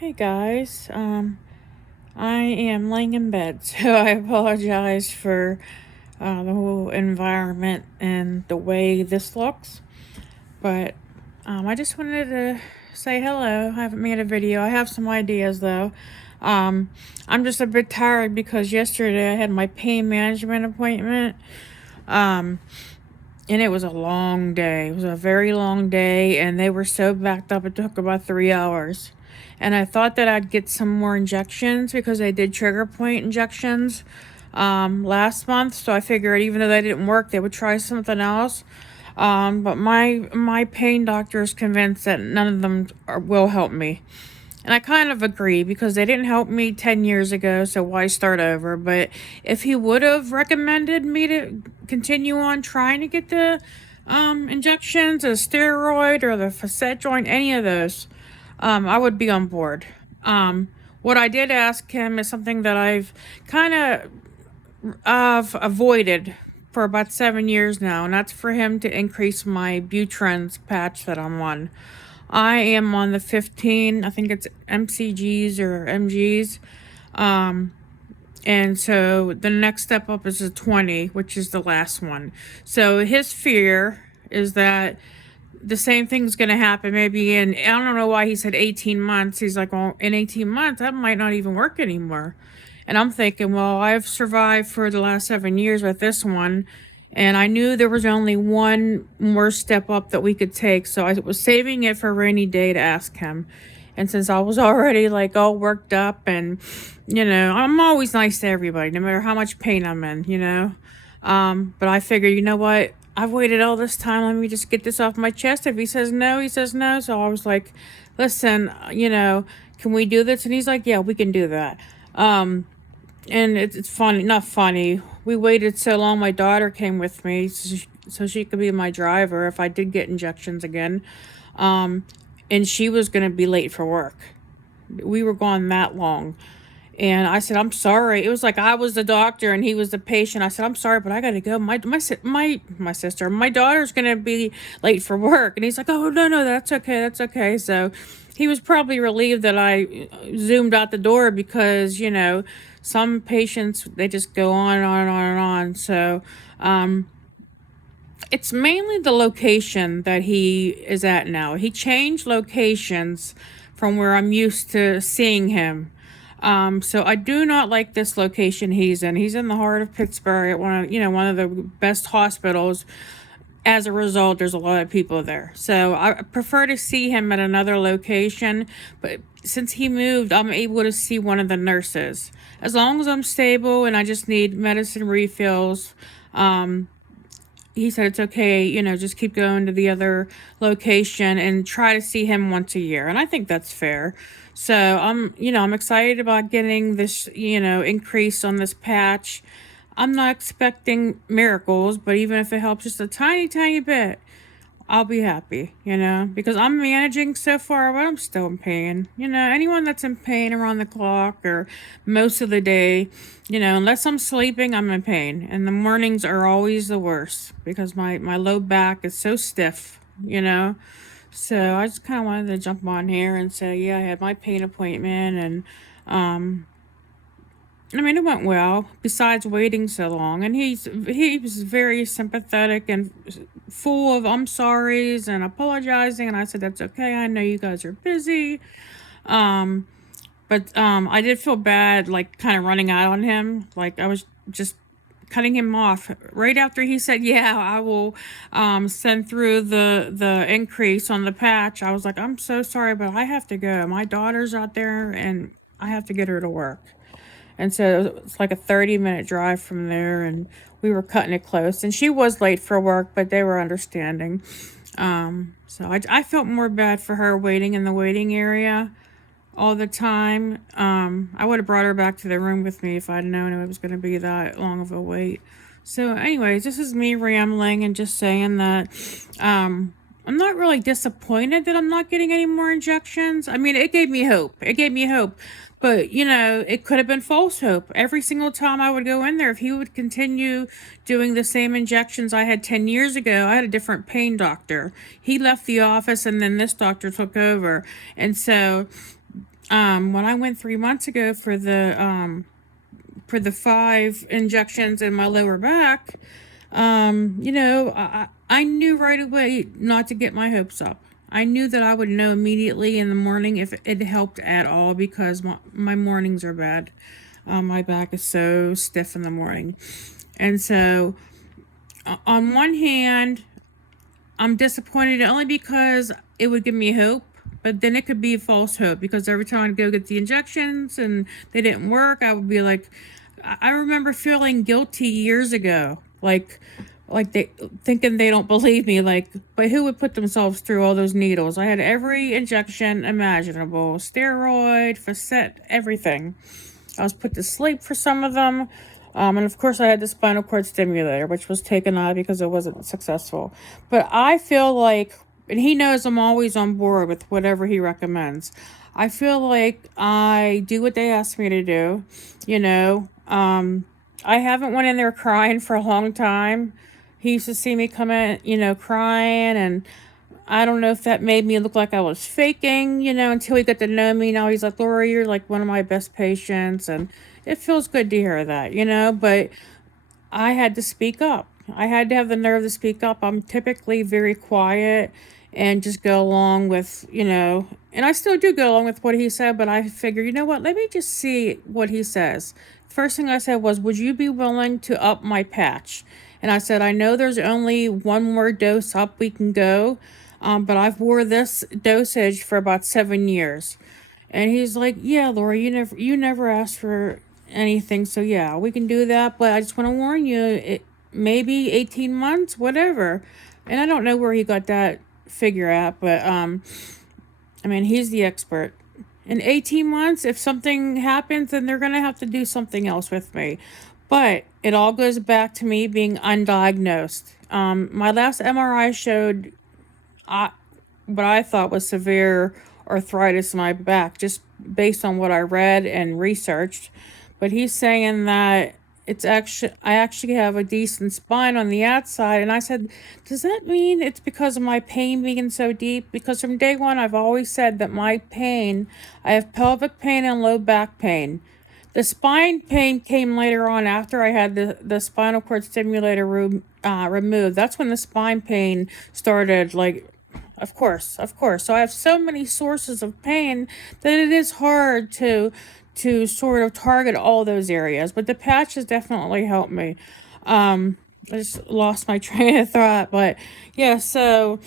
Hey guys, I am laying in bed, so I apologize for the whole environment and the way this looks. But I just wanted to say hello. I haven't made a video. I have some ideas though. Um, I'm just a bit tired because yesterday I had my pain management appointment. Um, and it was a long day. It was a very long day, and they were so backed up, it took about 3 hours. And I thought that I'd get some more injections because they did trigger point injections last month. So I figured even though they didn't work, they would try something else. But my pain doctor is convinced that none of them will help me. And I kind of agree because they didn't help me 10 years ago, so why start over? But if he would have recommended me to continue on trying to get the injections, a steroid, or the facet joint, any of those, I would be on board. What I did ask him is something that I've kind of avoided for about 7 years now, and that's for him to increase my Butrans patch that I'm on. I am on the 15, I think it's MCGs or MGs. And so the next step up is a 20, which is the last one. So his fear is that the same thing's going to happen maybe in, I don't know why he said 18 months. He's like, well, in 18 months, that might not even work anymore. And I'm thinking, well, I've survived for the last 7 years with this one. And I knew there was only one more step up that we could take. So I was saving it for a rainy day to ask him. And since I was already like all worked up and, I'm always nice to everybody, no matter how much pain I'm in. But I figured, you know what? I've waited all this time. Let me just get this off my chest. If he says no, he says no. So I was like, listen, can we do this? And he's like, yeah, we can do that. And it's funny, not funny. We waited so long. My daughter came with me so she could be my driver if I did get injections again. And she was going to be late for work. We were gone that long. And I said, I'm sorry. It was like I was the doctor and he was the patient. I said, I'm sorry, but I got to go. My sister, my daughter's going to be late for work. And he's like, oh, no, that's okay. That's okay. So he was probably relieved that I zoomed out the door because, some patients, they just go on and on and on and on. So it's mainly the location that he is at now. He changed locations from where I'm used to seeing him. So I do not like this location he's in. He's in the heart of Pittsburgh at one of the best hospitals. As a result, there's a lot of people there. So I prefer to see him at another location. But since he moved, I'm able to see one of the nurses. As long as I'm stable and I just need medicine refills, he said it's okay, just keep going to the other location and try to see him once a year. And I think that's fair. So I'm excited about getting this, increase on this patch. I'm not expecting miracles, but even if it helps just a tiny, tiny bit, I'll be happy, because I'm managing so far, but I'm still in pain. Anyone that's in pain around the clock or most of the day, unless I'm sleeping, I'm in pain. And the mornings are always the worst because my low back is so stiff, So I just kind of wanted to jump on here and say, yeah, I had my pain appointment and, I mean, it went well. Besides waiting so long, and he was very sympathetic and full of I'm sorries and apologizing. And I said that's okay. I know you guys are busy. Um, but I did feel bad, like kind of running out on him. Like I was just cutting him off right after he said, "Yeah, I will send through the increase on the patch." I was like, "I'm so sorry, but I have to go. My daughter's out there, and I have to get her to work." And so it's like a 30-minute drive from there, and we were cutting it close. And she was late for work, but they were understanding. So I felt more bad for her waiting in the waiting area all the time. I would have brought her back to the room with me if I'd known it was going to be that long of a wait. So, anyways, this is me rambling and just saying that I'm not really disappointed that I'm not getting any more injections. I mean, it gave me hope. It gave me hope. But, it could have been false hope. Every single time I would go in there, if he would continue doing the same injections I had 10 years ago, I had a different pain doctor. He left the office and then this doctor took over. And so When I went 3 months ago for the 5 injections in my lower back, I knew right away not to get my hopes up. I knew that I would know immediately in the morning if it helped at all because my mornings are bad. My back is so stiff in the morning. And so, on one hand, I'm disappointed only because it would give me hope, but then it could be false hope because every time I'd go get the injections and they didn't work, I would be like, I remember feeling guilty years ago, like they thinking they don't believe me, like, but who would put themselves through all those needles? I had every injection imaginable, steroid, facet, everything. I was put to sleep for some of them. And of course, I had the spinal cord stimulator, which was taken out because it wasn't successful. But I feel like, and he knows I'm always on board with whatever he recommends. I feel like I do what they ask me to do. You know, I haven't went in there crying for a long time. He used to see me come in, crying, and I don't know if that made me look like I was faking, until he got to know me. Now he's like, Laura, you're like one of my best patients. And it feels good to hear that. But I had to speak up. I had to have the nerve to speak up. I'm typically very quiet and just go along with, and I still do go along with what he said, but I figure, you know what, let me just see what he says. First thing I said was, would you be willing to up my patch? And I said, I know there's only one more dose up we can go, but I've wore this dosage for about 7 years. And he's like, yeah, Laura, you never asked for anything, so yeah, we can do that. But I just want to warn you, maybe 18 months, whatever. And I don't know where he got that figure at, but I mean, he's the expert. In 18 months, if something happens, then they're gonna have to do something else with me. But it all goes back to me being undiagnosed. My last MRI showed I, what I thought was severe arthritis in my back, just based on what I read and researched. But he's saying that I actually have a decent spine on the outside, and I said, does that mean it's because of my pain being so deep? Because from day one, I've always said that my pain, I have pelvic pain and low back pain. The spine pain came later on after I had the spinal cord stimulator removed. That's when the spine pain started, like, of course, of course. So I have so many sources of pain that it is hard to sort of target all those areas. But the patch has definitely helped me. I just lost my train of thought, but yeah. So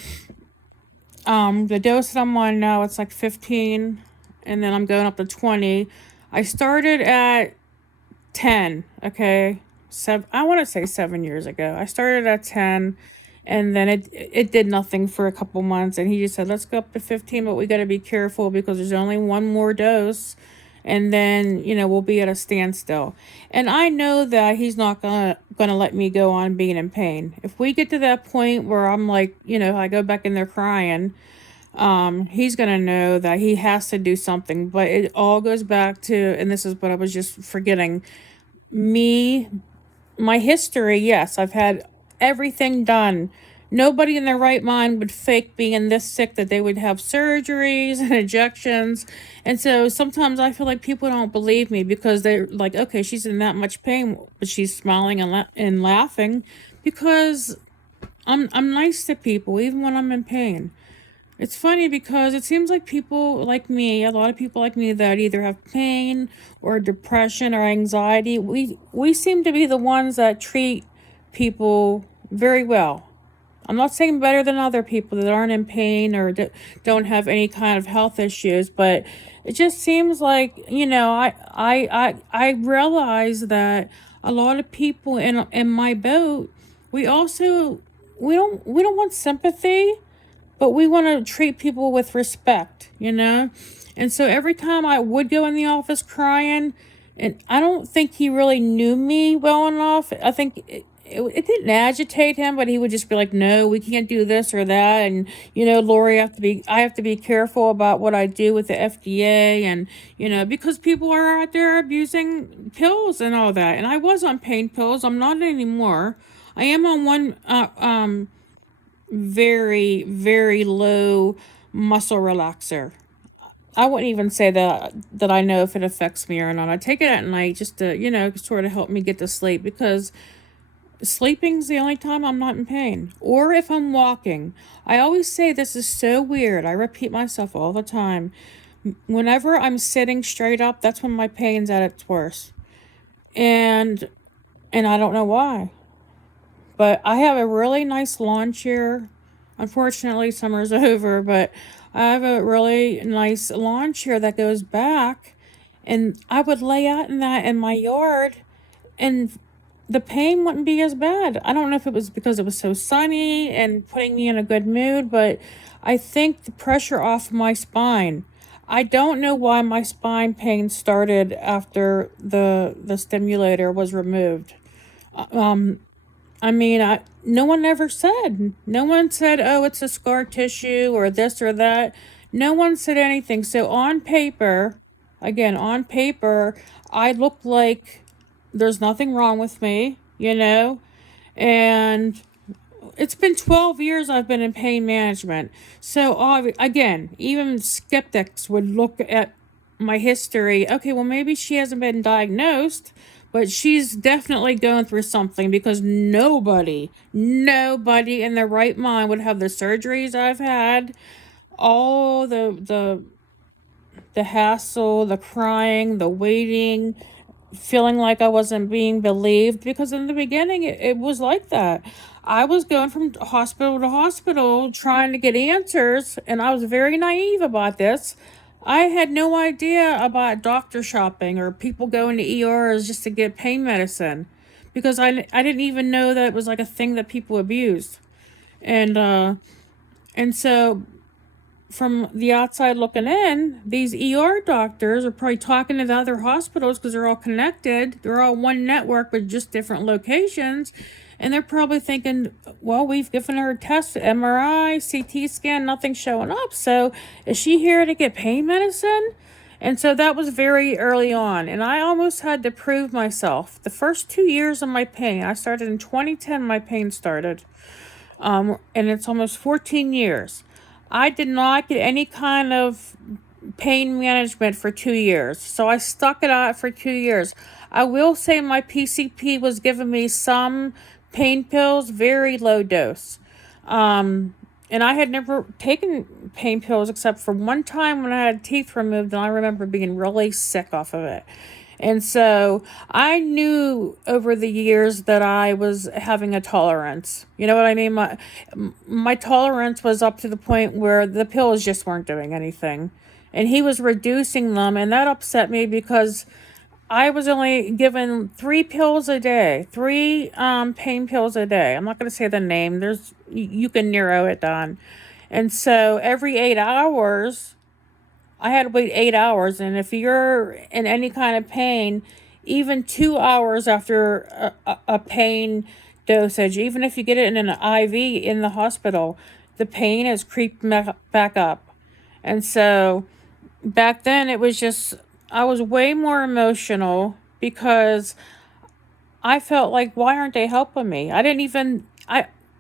the dose that I'm on now, it's like 15, and then I'm going up to 20. I started at 10, okay? I want to say 7 years ago. I started at 10, and then it did nothing for a couple months, and he just said, let's go up to 15, but we got to be careful because there's only one more dose, and then, we'll be at a standstill. And I know that he's not gonna let me go on being in pain. If we get to that point where I'm like, I go back in there crying, he's gonna know that he has to do something. But it all goes back to, and this is what I was just forgetting, me, my history. Yes, I've had everything done. Nobody in their right mind would fake being this sick that they would have surgeries and injections. And so sometimes I feel like people don't believe me because they're like, okay, she's in that much pain, but she's smiling and laughing because I'm nice to people even when I'm in pain. It's funny because it seems like people like me, a lot of people like me that either have pain or depression or anxiety, we seem to be the ones that treat people very well. I'm not saying better than other people that aren't in pain or don't have any kind of health issues, but it just seems like, I realize that a lot of people in my boat, we also we don't want sympathy, but we want to treat people with respect. And so every time I would go in the office crying, and I don't think he really knew me well enough. I think it didn't agitate him, but he would just be like, "No, we can't do this or that." And Lori, I have to be careful about what I do with the FDA, and because people are out there abusing pills and all that. And I was on pain pills. I'm not anymore. I am on one very, very low muscle relaxer. I wouldn't even say that I know if it affects me or not. I take it at night just to, sort of help me get to sleep, because sleeping's the only time I'm not in pain. Or if I'm walking. I always say this is so weird. I repeat myself all the time. Whenever I'm sitting straight up, that's when my pain's at its worst. And I don't know why. But I have a really nice lawn chair. Unfortunately, summer's over, but I have a really nice lawn chair that goes back, and I would lay out in that in my yard, and the pain wouldn't be as bad. I don't know if it was because it was so sunny and putting me in a good mood, but I think the pressure off my spine. I don't know why my spine pain started after the stimulator was removed. I mean, no one ever said. No one said, "Oh, it's a scar tissue or this or that." No one said anything. So on paper, again, on paper, I look like there's nothing wrong with me, and it's been 12 years I've been in pain management. So, again, even skeptics would look at my history. Okay, well, maybe she hasn't been diagnosed, but she's definitely going through something, because nobody in their right mind would have the surgeries I've had, all the hassle, the crying, the waiting, feeling like I wasn't being believed, because in the beginning it was like that. I was going from hospital to hospital trying to get answers, and I was very naive about this. I had no idea about doctor shopping or people going to ERs just to get pain medicine, because I didn't even know that it was like a thing that people abused. And so from the outside looking in, these ER doctors are probably talking to the other hospitals, because they're all connected. They're all one network, but just different locations. And they're probably thinking, well, we've given her a test, MRI, CT scan, nothing's showing up. So is she here to get pain medicine? And so that was very early on. And I almost had to prove myself. The first 2 years of my pain, I started in 2010, my pain started. And it's almost 14 years. I did not get any kind of pain management for 2 years. So I stuck it out for 2 years. I will say my PCP was giving me some pain pills, very low dose. And I had never taken pain pills except for one time when I had teeth removed, and I remember being really sick off of it. And so I knew over the years that I was having a tolerance. You know what I mean? My tolerance was up to the point where the pills just weren't doing anything. And he was reducing them, and that upset me, because I was only given 3 pills a day, three pain pills a day. I'm not going to say the name. You can narrow it down. And so every 8 hours, I had to wait 8 hours. And if you're in any kind of pain, even 2 hours after a pain dosage, even if you get it in an IV in the hospital, the pain has creeped back up. And so back then it was just, I was way more emotional, because I felt like, why aren't they helping me? I didn't even,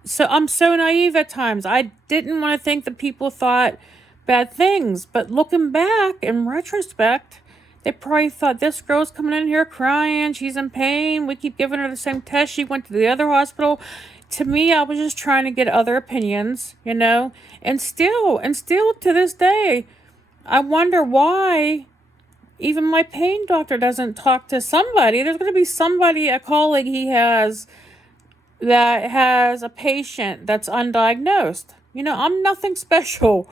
so I'm so naive at times. I didn't want to think that people thought bad things, but looking back in retrospect, they probably thought, this girl's coming in here crying, she's in pain, we keep giving her the same test, she went to the other hospital. To me, I was just trying to get other opinions, and still to this day, I wonder why even my pain doctor doesn't talk to somebody. There's going to be somebody, a colleague he has, that has a patient that's undiagnosed. I'm nothing special,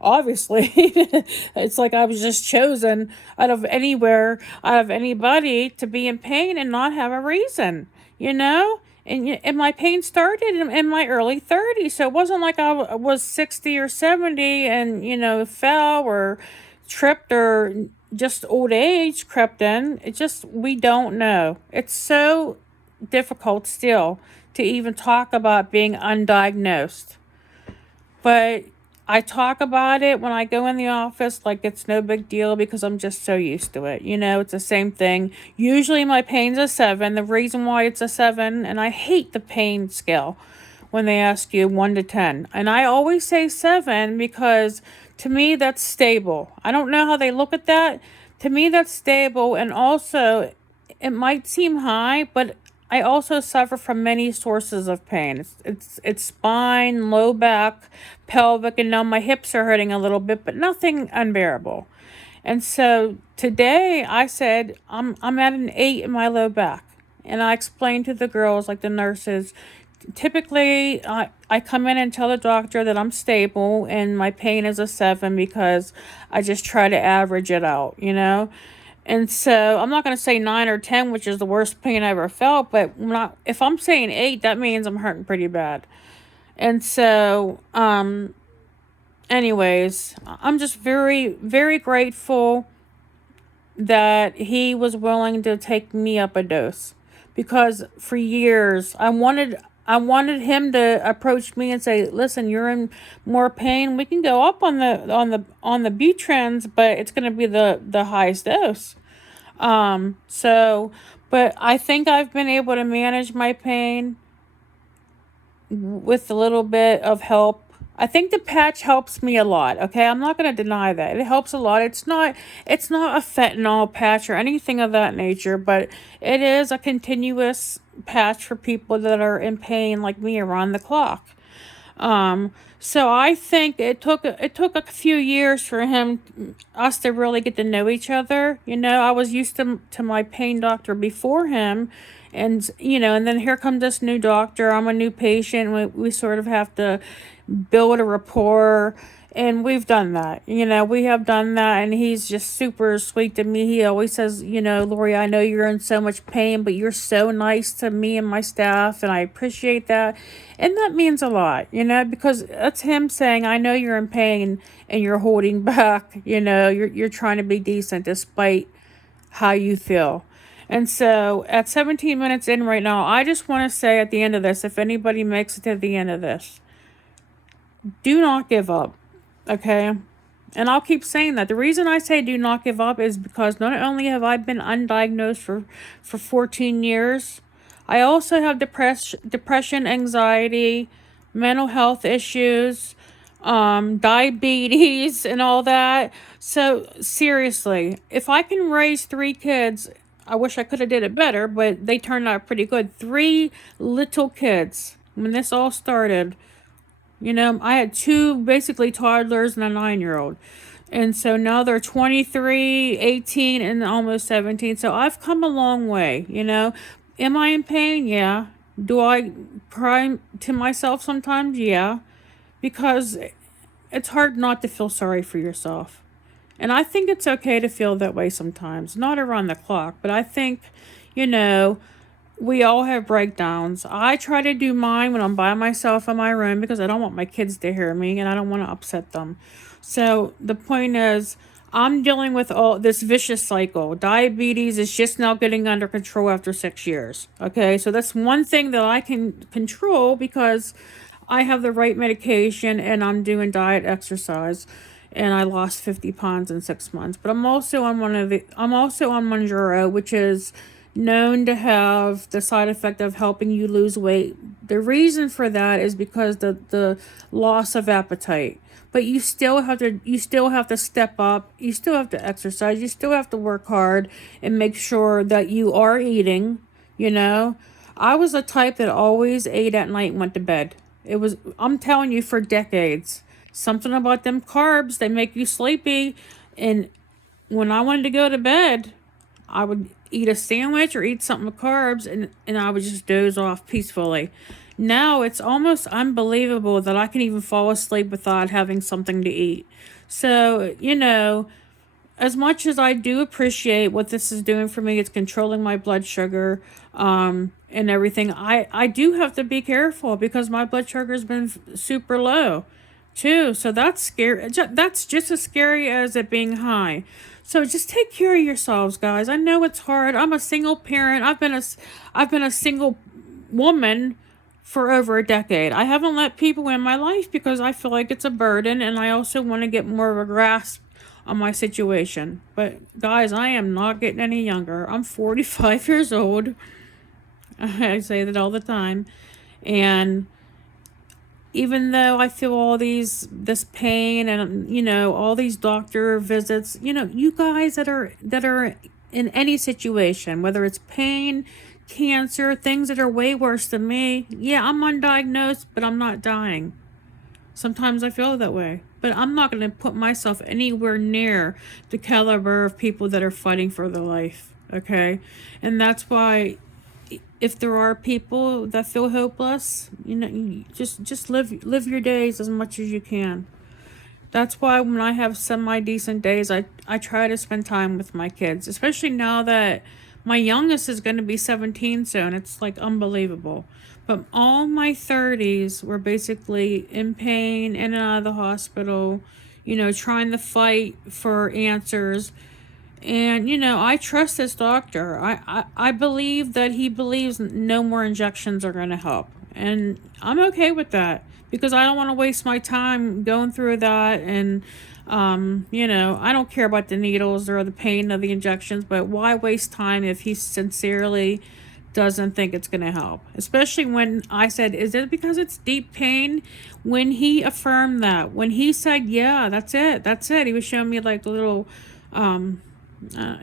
obviously. It's like I was just chosen out of anybody to be in pain and not have a reason, And my pain started in my early 30s. So it wasn't like I was 60 or 70 and, fell or tripped, or just old age crept in. We don't know. It's so difficult still to even talk about being undiagnosed. But I talk about it when I go in the office like it's no big deal, because I'm just so used to it. It's the same thing. Usually my pain's a 7. The reason why it's a 7, and I hate the pain scale. when they ask you 1 to 10. And I always say 7 because to me that's stable. I don't know how they look at that. To me that's stable, and also it might seem high, but I also suffer from many sources of pain. It's spine, low back, pelvic, and now my hips are hurting a little bit, but nothing unbearable. And so today I said I'm at an 8 in my low back. And I explained to the girls, like the nurses, typically I come in and tell the doctor that I'm stable and my pain is a 7 because I just try to average it out, you know? And so I'm not going to say 9 or 10, which is the worst pain I ever felt, but if I'm saying 8, that means I'm hurting pretty bad. And so, anyways, I'm just very, very grateful that he was willing to take me up a dose, because for years I wanted him to approach me and say, "Listen, you're in more pain. We can go up on the B-trends, but it's going to be the highest dose." So, but I think I've been able to manage my pain with a little bit of help. I think the patch helps me a lot. Okay, I'm not going to deny that it helps a lot. It's not a fentanyl patch or anything of that nature, but it is a continuous patch for people that are in pain like me around the clock. So I think it took a few years for us to really get to know each other. You know, I was used to my pain doctor before him, and and then here comes this new doctor. I'm a new patient. We sort of have to build a rapport. And we've done that. We have done that, and he's just super sweet to me. He always says, "Lori, I know you're in so much pain, but you're so nice to me and my staff, and I appreciate that." And that means a lot, because that's him saying, "I know you're in pain and you're holding back, you're trying to be decent despite how you feel." And so at 17 minutes in right now, I just want to say at the end of this, if anybody makes it to the end of this, do not give up. Okay. And I'll keep saying that. The reason I say do not give up is because not only have I been undiagnosed for 14 years, I also have depression, anxiety, mental health issues, diabetes, and all that. So seriously, if I can raise 3 kids, I wish I could have did it better, but they turned out pretty good. 3 little kids when this all started. I had 2 basically toddlers and a 9-year-old. And so now they're 23, 18, and almost 17. So I've come a long way. Am I in pain? Yeah. Do I cry to myself sometimes? Yeah. Because it's hard not to feel sorry for yourself. And I think it's okay to feel that way sometimes. Not around the clock, but I think, you know, we all have breakdowns. I try to do mine when I'm by myself in my room because I don't want my kids to hear me and I don't want to upset them. So the point is, I'm dealing with all this vicious cycle. Diabetes is just now getting under control after 6 years. Okay, so that's one thing that I can control because I have the right medication and I'm doing diet exercise. And I lost 50 pounds in 6 months. But I'm also on Mounjaro, which is known to have the side effect of helping you lose weight. The reason for that is because the loss of appetite. But you still have to step up. You still have to exercise. You still have to work hard and make sure that you are eating, you know. I was a type that always ate at night and went to bed. I'm telling you, for decades. Something about them carbs, they make you sleepy. And when I wanted to go to bed, I would eat a sandwich or eat something with carbs, and I would just doze off peacefully. Now it's almost unbelievable that I can even fall asleep without having something to eat. So, as much as I do appreciate what this is doing for me, it's controlling my blood sugar, and everything. I do have to be careful because my blood sugar has been super low too. So that's scary. That's just as scary as it being high. So just take care of yourselves, guys. I know it's hard. I'm a single parent. I've been a single woman for over a decade. I haven't let people in my life because I feel like it's a burden, and I also want to get more of a grasp on my situation. But guys, I am not getting any younger. I'm 45 years old. I say that all the time. And even though I feel this pain and, all these doctor visits, you guys that are in any situation, whether it's pain, cancer, things that are way worse than me. Yeah, I'm undiagnosed, but I'm not dying. Sometimes I feel that way, but I'm not going to put myself anywhere near the caliber of people that are fighting for their life. Okay. And that's why, if there are people that feel hopeless, you just live your days as much as you can. That's why when I have semi decent days, I try to spend time with my kids, especially now that my youngest is going to be 17 soon. It's like unbelievable. But all my 30s were basically in pain, in and out of the hospital, trying to fight for answers. And, I trust this doctor. I believe that he believes no more injections are going to help. And I'm okay with that because I don't want to waste my time going through that. And, I don't care about the needles or the pain of the injections, but why waste time if he sincerely doesn't think it's going to help? Especially when I said, is it because it's deep pain? When he affirmed that, when he said, yeah, that's it. He was showing me like a little,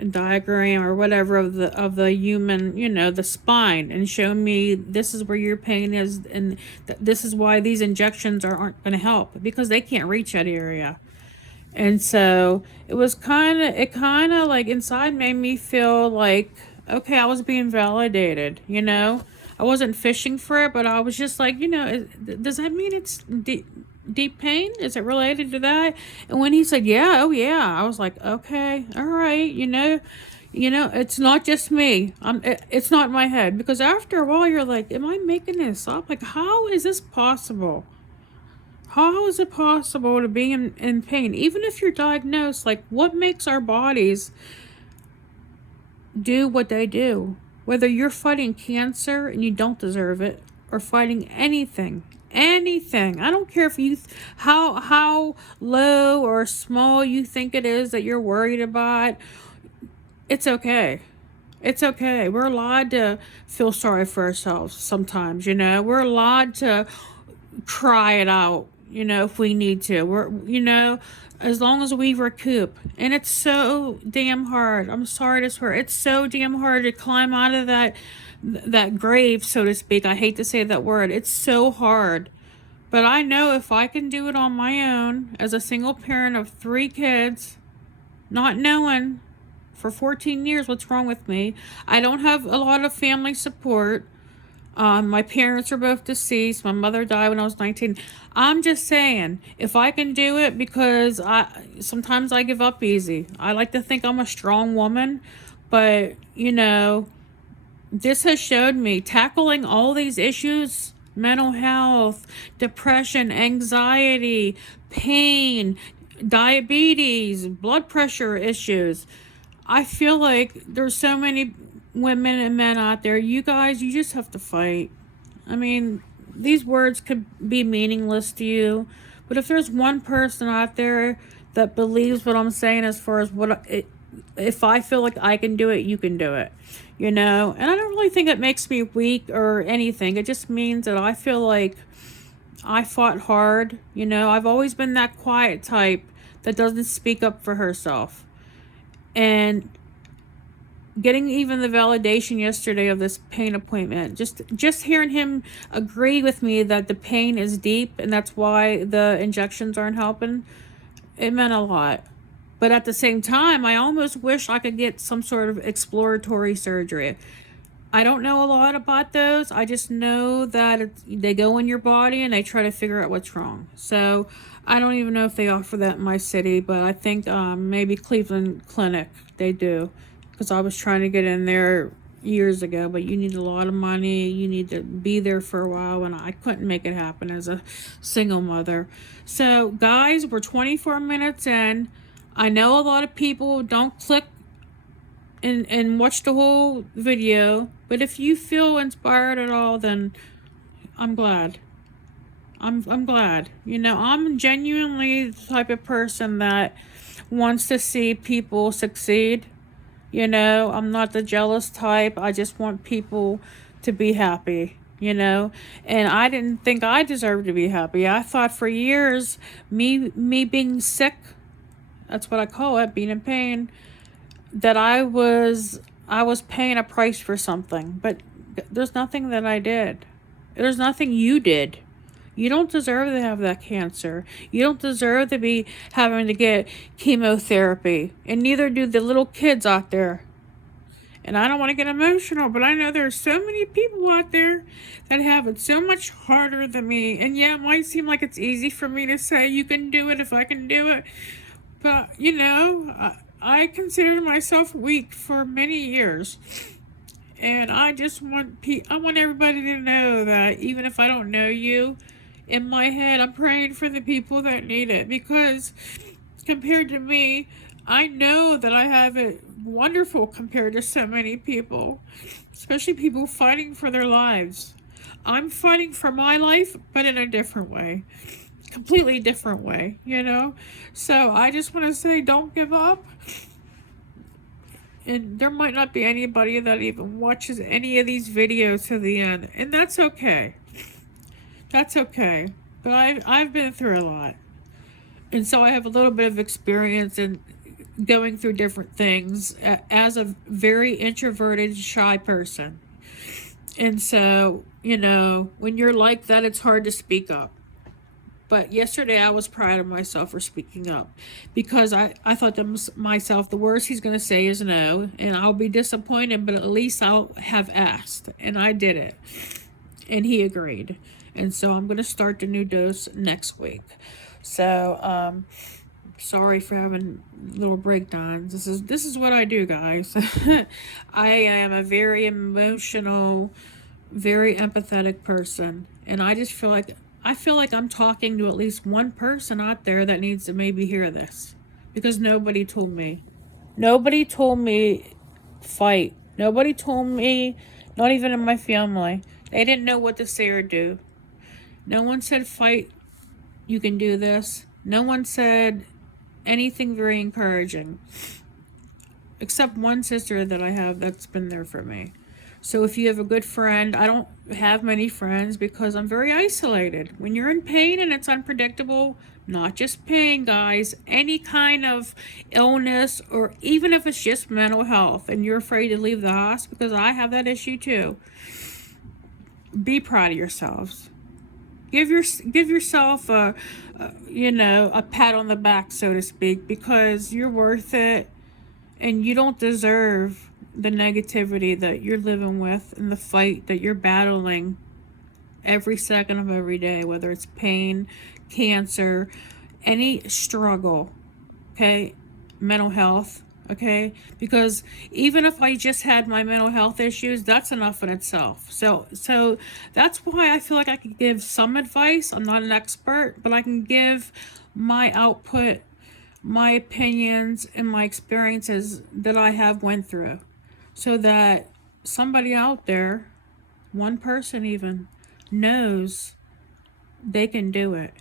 diagram or whatever of the human, the spine, and show me this is where your pain is, and this is why these injections aren't going to help, because they can't reach that area. And so it kind of like inside made me feel like, okay, I was being validated. I wasn't fishing for it, but I was just like, does that mean it's deep pain? Is it related to that? And when he said, yeah, oh yeah, I was like, okay, all right, it's not just me. It's not in my head, because after a while you're like, am I making this up? Like, how is this possible? How is it possible to be in pain? Even if you're diagnosed, like, what makes our bodies do what they do? Whether you're fighting cancer and you don't deserve it, or fighting anything. I don't care if how low or small you think it is that you're worried about. It's okay. It's okay. We're allowed to feel sorry for ourselves sometimes, We're allowed to cry it out, if we need to. As long as we recoup. And it's so damn hard. I'm sorry to swear. It's so damn hard to climb out of that grave, so to speak. I hate to say that word. It's so hard. But I know if I can do it on my own as a single parent of 3 kids, not knowing for 14 years what's wrong with me. I don't have a lot of family support. My parents are both deceased. My mother died when I was 19. I'm just saying, if I can do it, because sometimes I give up easy. I like to think I'm a strong woman, but this has showed me tackling all these issues: mental health, depression, anxiety, pain, diabetes, blood pressure issues. I feel like there's so many women and men out there. You guys, you just have to fight. I mean, these words could be meaningless to you, but if there's one person out there that believes what I'm saying, as far as if I feel like I can do it, you can do it. And I don't really think it makes me weak or anything. It just means that I feel like I fought hard. I've always been that quiet type that doesn't speak up for herself. And getting even the validation yesterday of this pain appointment, just hearing him agree with me that the pain is deep and that's why the injections aren't helping, it meant a lot. But at the same time, I almost wish I could get some sort of exploratory surgery. I don't know a lot about those. I just know that they go in your body and they try to figure out what's wrong. So I don't even know if they offer that in my city, but I think maybe Cleveland Clinic, they do. Because I was trying to get in there years ago, but you need a lot of money. You need to be there for a while, and I couldn't make it happen as a single mother. So guys, we're 24 minutes in. I know a lot of people don't click and watch the whole video, but if you feel inspired at all, then I'm glad. I'm glad. I'm genuinely the type of person that wants to see people succeed. I'm not the jealous type. I just want people to be happy. you know, and I didn't think I deserved to be happy. I thought for years, me being sick, that's what I call it, being in pain, that I was paying a price for something. But there's nothing that I did. There's nothing you did. You don't deserve to have that cancer. You don't deserve to be having to get chemotherapy. And neither do the little kids out there. And I don't want to get emotional, but I know there are so many people out there that have it so much harder than me. And yeah, it might seem like it's easy for me to say, you can do it if I can do it. But, I considered myself weak for many years. And I just I want everybody to know that even if I don't know you, in my head, I'm praying for the people that need it, because compared to me, I know that I have it wonderful compared to so many people, especially people fighting for their lives. I'm fighting for my life, but in a different way, completely different way, you know? So I just want to say, don't give up. And there might not be anybody that even watches any of these videos to the end, and that's okay. That's okay. But I've been through a lot. And so I have a little bit of experience in going through different things as a very introverted, shy person. And so, when you're like that, it's hard to speak up. But yesterday I was proud of myself for speaking up, because I thought to myself, the worst he's going to say is no, and I'll be disappointed, but at least I'll have asked. And I did it. And he agreed. And so I'm going to start the new dose next week. So, sorry for having little breakdowns. This is what I do, guys. I am a very emotional, very empathetic person, and I feel like I'm talking to at least one person out there that needs to maybe hear this, because nobody told me. Nobody told me fight. Nobody told me, not even in my family. They didn't know what to say or do. No one said fight, you can do this. No one said anything very encouraging, except one sister that I have that's been there for me. So if you have a good friend, I don't have many friends because I'm very isolated. When you're in pain and it's unpredictable, not just pain, guys, any kind of illness, or even if it's just mental health and you're afraid to leave the house, because I have that issue too, be proud of yourselves. Give yourself a pat on the back, so to speak, because you're worth it, and you don't deserve the negativity that you're living with and the fight that you're battling every second of every day, whether it's pain, cancer, any struggle, okay, mental health, okay, because even if I just had my mental health issues, that's enough in itself. So that's why I feel like I could give some advice. I'm not an expert, but I can give my output, my opinions, and my experiences that I have went through, so that somebody out there, one person even, knows they can do it,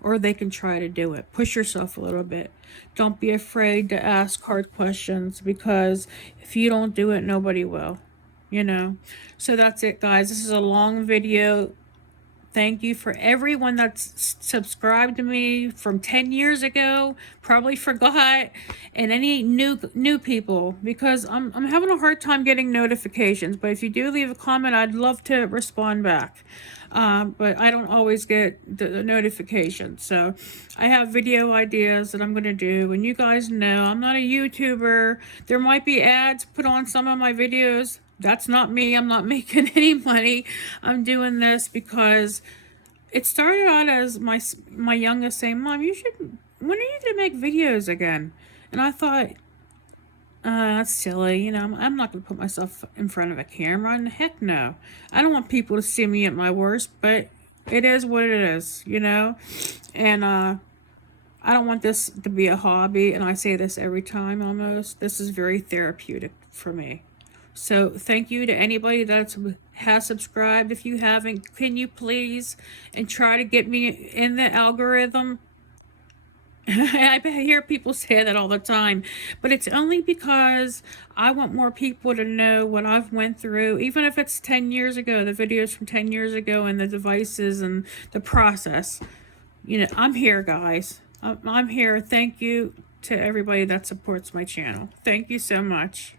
or they can try to do it. Push yourself a little bit. Don't be afraid to ask hard questions, because if you don't do it, nobody will, So that's it, guys. This is a long video. Thank you for everyone that's subscribed to me from 10 years ago, probably forgot, and any new people, because I'm having a hard time getting notifications. But if you do leave a comment, I'd love to respond back. But I don't always get the notifications. So I have video ideas that I'm going to do. And you guys know I'm not a YouTuber. There might be ads put on some of my videos. That's not me. I'm not making any money. I'm doing this because it started out as my youngest saying, "Mom, when are you going to make videos again?" And I thought, that's silly. I'm not going to put myself in front of a camera. And heck no. I don't want people to see me at my worst, but it is what it is, And I don't want this to be a hobby, and I say this every time almost. This is very therapeutic for me. So thank you to anybody that has subscribed. If you haven't, can you please and try to get me in the algorithm? I hear people say that all the time, but it's only because I want more people to know what I've went through, even if it's 10 years ago, the videos from 10 years ago and the devices and the process. You know, I'm here, guys. I'm here. Thank you to everybody that supports my channel. Thank you so much.